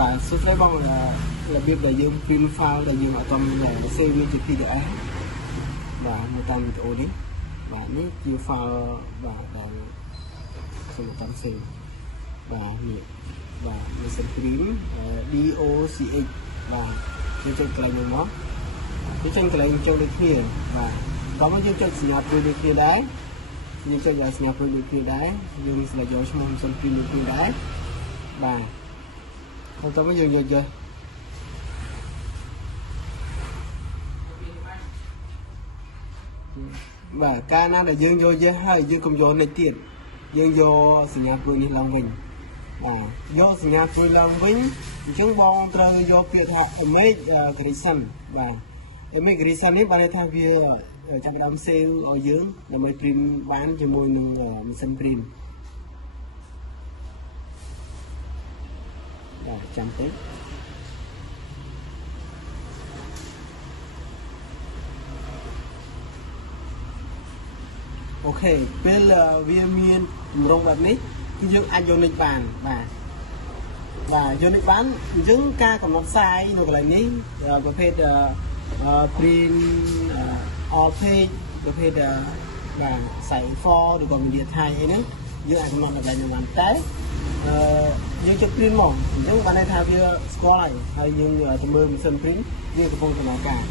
បាទសួស្តីបងរបៀបដែលយើង print file ដែលយើងអត់ទាន់ save វាជា PDF បាទនៅតាមវីដេអូនេះបាទនេះជា file បាទដែលខ្ញុំអត់ទាន់ save បាទនេះបាទ Mission Print DOCX បាទយើងចុចកន្លែងនេះមកយើងចុចកន្លែងចុចដូចគ្នាបាទដល់មកយើងចុចសញ្ញាព្រួយដូចគ្នាដែរយើងចុចសញ្ញាព្រួយដូចគ្នាដែរយើងស្លេចយកឈ្មោះ Mission Print ដូចគ្នាដែរបាទបន្ទាប់មកយើងយកបាទកាលណាដែលយើងយកហើយយើងកុំយកនេះទៀតយើងយកសញ្ញាព្រួយនេះឡើងវិញបាទយកសញ្ញាព្រួយឡើងវិញអញ្ចឹងបងត្រូវយកពាក្យថា image creation បាទ image creation នេះបានន័យថាវាចាប់ផ្ដើម save ឲ្យយើងដើម្បី print បានជាមួយនឹង machine print បាទចាំតិចអូខេពេលវាមានតម្រងបែបនេះគឺយើងអាចយកនេះបានបាទយកនេះបានអញ្ចឹងការកំណត់ផ្សាយនៅកន្លែងនេះប្រភេទ print all page ប្រភេទបាទផ្សាយ for ឬក៏ media type អីហ្នឹងយើងអាចកំណត់ដើម្បីនឹងបានតែយើងចុច print មកអញ្ចឹងបានន័យថាវាស្គាល់ហើយយើងទៅមើល machine print វាកំពុងដំណើរការ